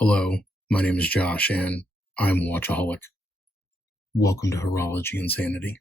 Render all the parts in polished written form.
Hello, my name is Josh, and I'm a watchaholic. Welcome to Horology Insanity.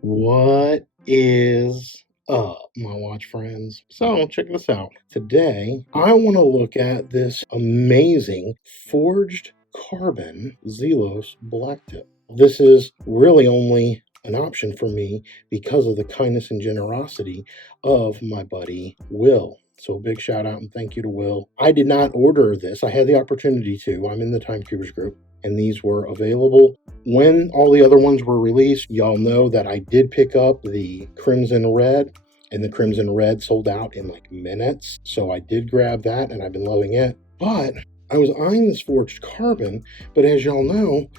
What is up, my watch friends? So, check this out. Today, I want to look at this amazing Forged Carbon Zelos Blacktip. This is really only an option for me because of the kindness and generosity of my buddy Will. So a big shout out and thank you to Will. I did not order this. I had the opportunity to. I'm in the Timecubers group, and these were available. When all the other ones were released, y'all know that I did pick up the Crimson Red, and the Crimson Red sold out in like minutes. So I did grab that, and I've been loving it. But I was eyeing this Forged Carbon, but as y'all know,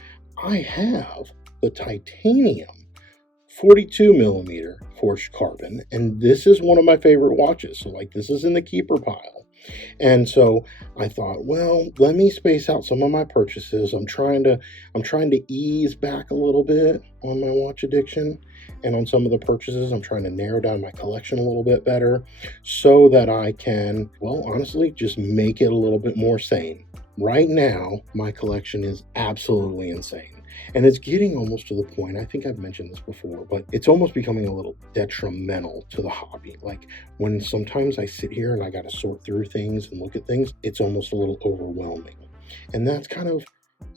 I have the titanium 42 millimeter Forged Carbon, and this is one of my favorite watches. So like this is in the keeper pile. And so I thought, well, let me space out some of my purchases. I'm trying to ease back a little bit on my watch addiction, and on some of the purchases, I'm trying to narrow down my collection a little bit better so that I can, well, honestly, just make it a little bit more sane. Right now, my collection is absolutely insane. And it's getting almost to the point, I think I've mentioned this before, but it's almost becoming a little detrimental to the hobby. Like when sometimes I sit here and I got to sort through things and look at things, it's almost a little overwhelming. And that's kind of,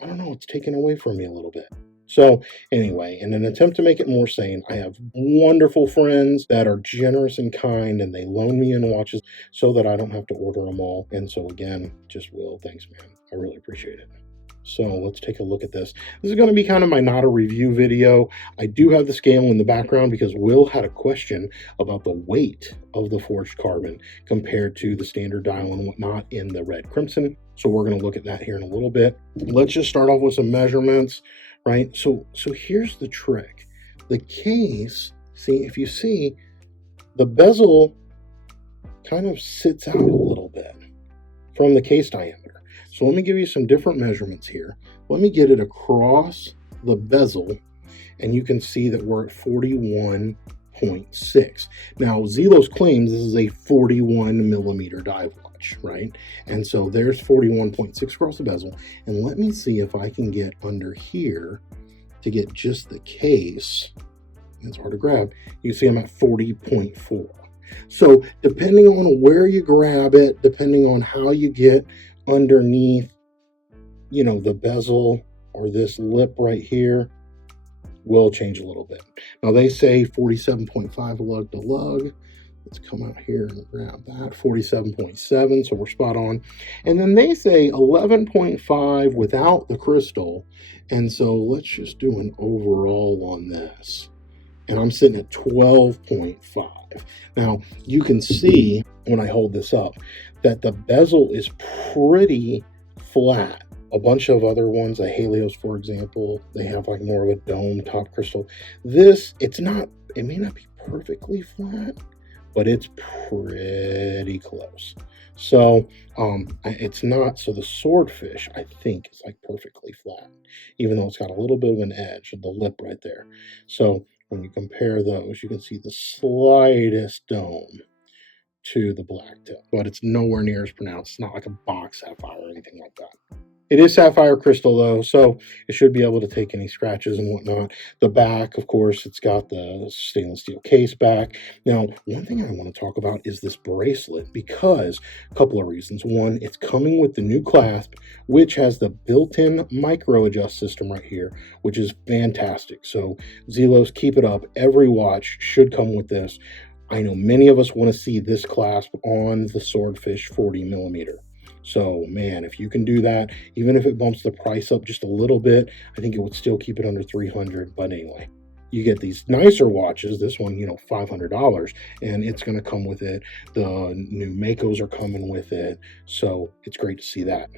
I don't know, it's taken away from me a little bit. So anyway, in an attempt to make it more sane, I have wonderful friends that are generous and kind, and they loan me in watches so that I don't have to order them all. And so again, just Will, thanks, man. I really appreciate it. So let's take a look at this. This is going to be kind of my not a review video. I do have the scale in the background because Will had a question about the weight of the Forged Carbon compared to the standard dial and whatnot in the red crimson. So we're going to look at that here in a little bit. Let's just start off with some measurements, right? So here's the trick. The case, see, if you see, the bezel kind of sits out a little bit from the case diameter. So let me give you some different measurements here. Let me get it across the bezel, and you can see that we're at 41.6. Now, Zelos claims this is a 41 millimeter dive watch, right? And so there's 41.6 across the bezel. And let me see if I can get under here to get just the case. It's hard to grab. You see I'm at 40.4. So depending on where you grab it, depending on how you get underneath, you know, the bezel or this lip right here, will change a little bit. Now they say 47.5 lug to lug. Let's come out here and grab that. 47.7, so we're spot on. And then they say 11.5 without the crystal. And so let's just do an overall on this. And I'm sitting at 12.5. Now, you can see when I hold this up that the bezel is pretty flat. A bunch of other ones, the Helios, for example, they have like more of a dome top crystal. This, it may not be perfectly flat, but it's pretty close. So it's not, so the swordfish, I think, is like perfectly flat, even though it's got a little bit of an edge of the lip right there. So when you compare those, you can see the slightest dome to the blacktip, but it's nowhere near as pronounced. It's not like a box sapphire or anything like that. It is sapphire crystal though, so it should be able to take any scratches and whatnot. The back, of course, it's got the stainless steel case back. Now, one thing I want to talk about is this bracelet, because a couple of reasons. One, it's coming with the new Clasp, which has the built-in micro adjust system right here, which is fantastic. So Zelos, keep it up. Every watch should come with this. I know many of us want to see this clasp on the Swordfish 40 millimeter. So, man, if you can do that, even if it bumps the price up just a little bit, I think it would still keep it under $300. But anyway, you get these nicer watches. This one, you know, $500, and it's going to come with it. The new Makos are coming with it. So it's great to see that.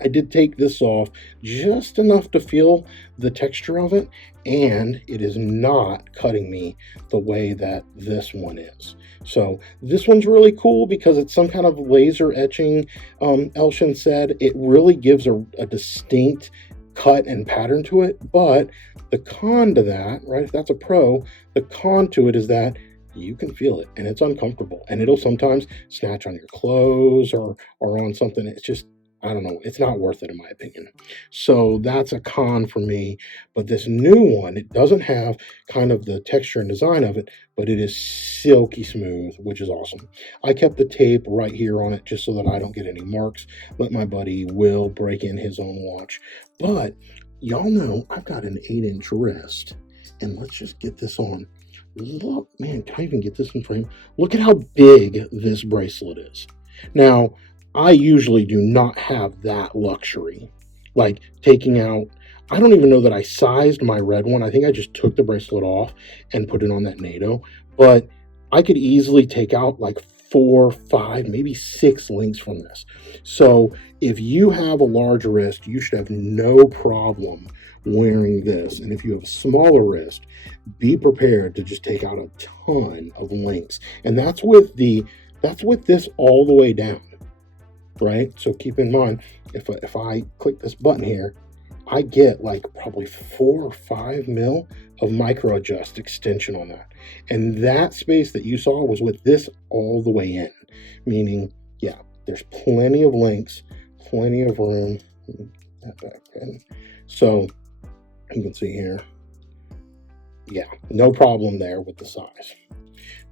I did take this off just enough to feel the texture of it, and it is not cutting me the way that this one is. So this one's really cool because it's some kind of laser etching. Elshin said it really gives a distinct cut and pattern to it, but the con to that, right, if that's a pro, the con to it is that you can feel it, and it's uncomfortable, and it'll sometimes snatch on your clothes or on something. It's just, I don't know, it's not worth it in my opinion. So that's a con for me. But this new one, it doesn't have kind of the texture and design of it, but it is silky smooth, which is awesome. I kept the tape right here on it just so that I don't get any marks. Let my buddy Will break in his own watch. But y'all know I've got an 8-inch wrist, and let's just get this on. Look, man, can I even get this in frame? Look at how big this bracelet is. Now, I usually do not have that luxury. Like taking out, I don't even know that I sized my red one. I think I just took the bracelet off and put it on that NATO. But I could easily take out like 4, 5, maybe 6 links from this. So if you have a large wrist, you should have no problem wearing this. And if you have a smaller wrist, be prepared to just take out a ton of links. And that's with this all the way down, right? So keep in mind, if I click this button here, I get like probably 4 or 5 mil of micro adjust extension on that. And that space that you saw was with this all the way in, meaning, yeah, there's plenty of links, plenty of room. That back in. So you can see here, yeah, no problem there with the size.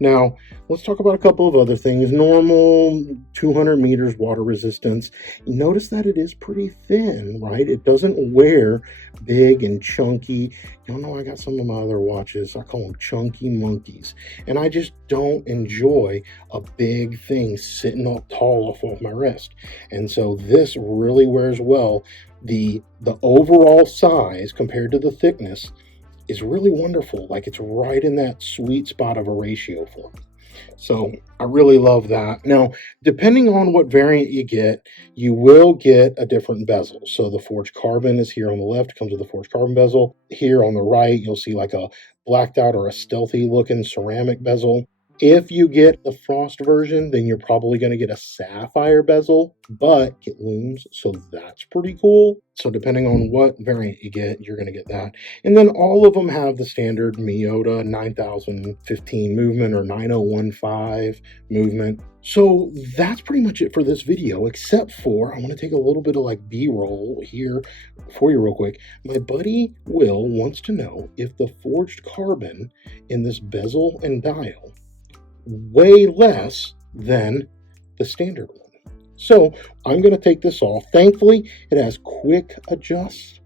Now, let's talk about a couple of other things. Normal 200 meters water resistance. Notice that it is pretty thin, right? It doesn't wear big and chunky. Y'all know I got some of my other watches. I call them chunky monkeys. And I just don't enjoy a big thing sitting all tall off of my wrist. And so this really wears well. The overall size compared to the thickness is really wonderful. Like it's right in that sweet spot of a ratio for me. So I really love that. Now, depending on what variant you get, you will get a different bezel. So the Forged Carbon is here on the left, comes with a Forged Carbon bezel. Here on the right, you'll see like a blacked out or a stealthy looking ceramic bezel. If you get the frost version, then you're probably going to get a sapphire bezel, but it looms, so that's pretty cool. So depending on what variant you get, you're going to get that. And then all of them have the standard Miyota 9015 movement or 9015 movement. So that's pretty much it for this video, except for I want to take a little bit of like B-roll here for you real quick. My buddy Will wants to know if the Forged Carbon in this bezel and dial way less than the standard one. So I'm going to take this off. Thankfully, it has quick adjust,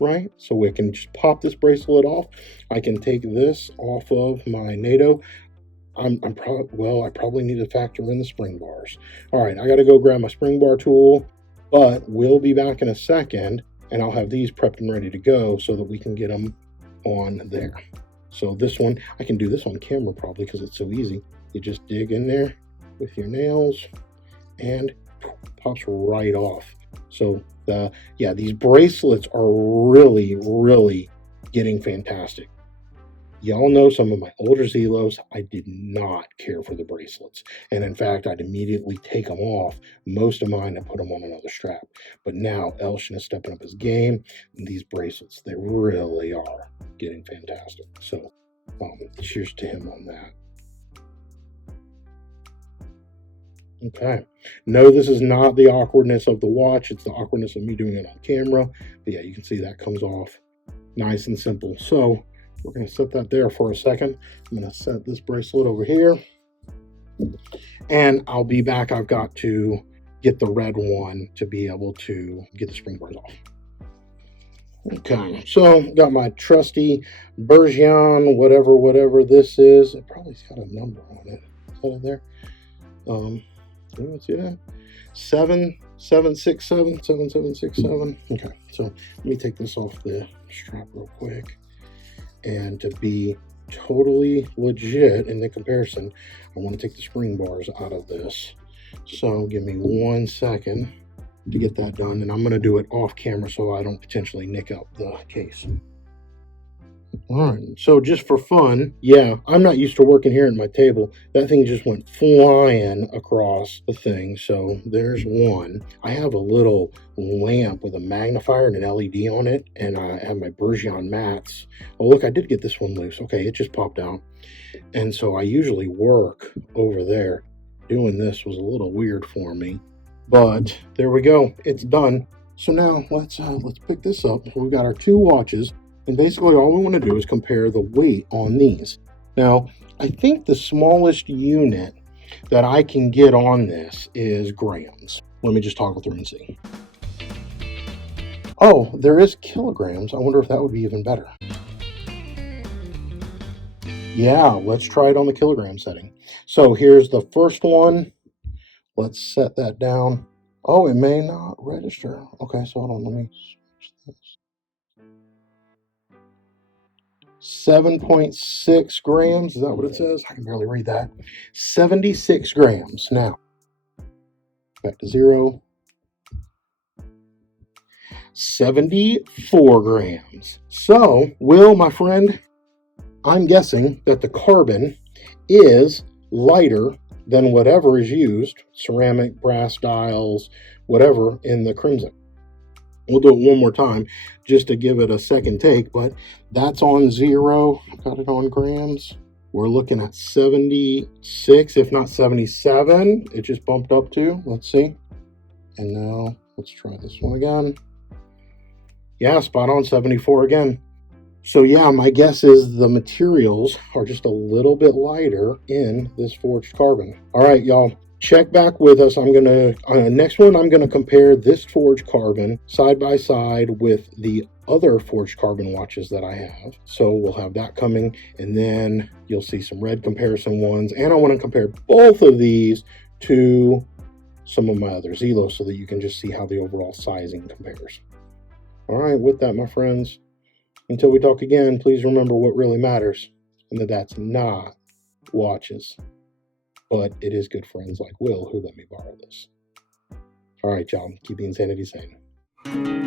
right? So we can just pop this bracelet off. I can take this off of my NATO. I probably need to factor in the spring bars. All right, I got to go grab my spring bar tool, but we'll be back in a second, and I'll have these prepped and ready to go so that we can get them on there. So this one, I can do this on camera probably because it's so easy. You just dig in there with your nails and pops right off. So these bracelets are really, really getting fantastic. Y'all know some of my older Zelos, I did not care for the bracelets. And in fact, I'd immediately take them off. Most of mine, I put them on another strap. But now Elshin is stepping up his game. And these bracelets, they really are getting fantastic. So cheers to him on that. Okay. No, this is not the awkwardness of the watch. It's the awkwardness of me doing it on camera. But yeah, you can see that comes off nice and simple. So we're going to set that there for a second. I'm going to set this bracelet over here. And I'll be back. I've got to get the red one to be able to get the spring bars off. Okay, so got my trusty Bergeon, whatever this is. It probably's got a number on it. Is that in there? You see that? 7767. Okay, so let me take this off the strap real quick. And to be totally legit in the comparison, I want to take the spring bars out of this. So give me 1 second to get that done, and I'm going to do it off camera so I don't potentially nick up the case. All right, so just for fun, yeah, I'm not used to working here at my table. That thing just went flying across the thing. So there's one. I have a little lamp with a magnifier and an LED on it, and I have my Bergeon mats. Oh, look, I did get this one loose. Okay, it just popped out. And so I usually work over there. Doing this was a little weird for me, but there we go. It's done. So now let's pick this up. We've got our two watches, and basically all we want to do is compare the weight on these. Now, I think the smallest unit that I can get on this is grams. Let me just toggle through and see. Oh, there is kilograms. I wonder if that would be even better. Yeah, let's try it on the kilogram setting. So here's the first one. Let's set that down. Oh, it may not register. Okay, so hold on, let me switch this. 7.6 grams. Is that what it says? I can barely read that. 76 grams. Now, back to 0. 74 grams. So, Will, my friend, I'm guessing that the carbon is lighter than whatever is used, ceramic, brass dials, whatever, in the Crimson. We'll do it one more time just to give it a second take, but that's on 0. Got it on grams. We're looking at 76, if not 77. It just bumped up to. Let's see. And now let's try this one again. Yeah, spot on, 74 again. So yeah, my guess is the materials are just a little bit lighter in this forged carbon. All right, y'all, check back with us. I'm gonna next one. I'm gonna compare this forged carbon side by side with the other forged carbon watches that I have. So we'll have that coming, and then you'll see some red comparison ones. And I want to compare both of these to some of my other Zelos so that you can just see how the overall sizing compares. All right, with that, my friends, until we talk again, please remember what really matters, and that's not watches, but it is good friends like Will who let me borrow this. All right, y'all, keep the insanity sane.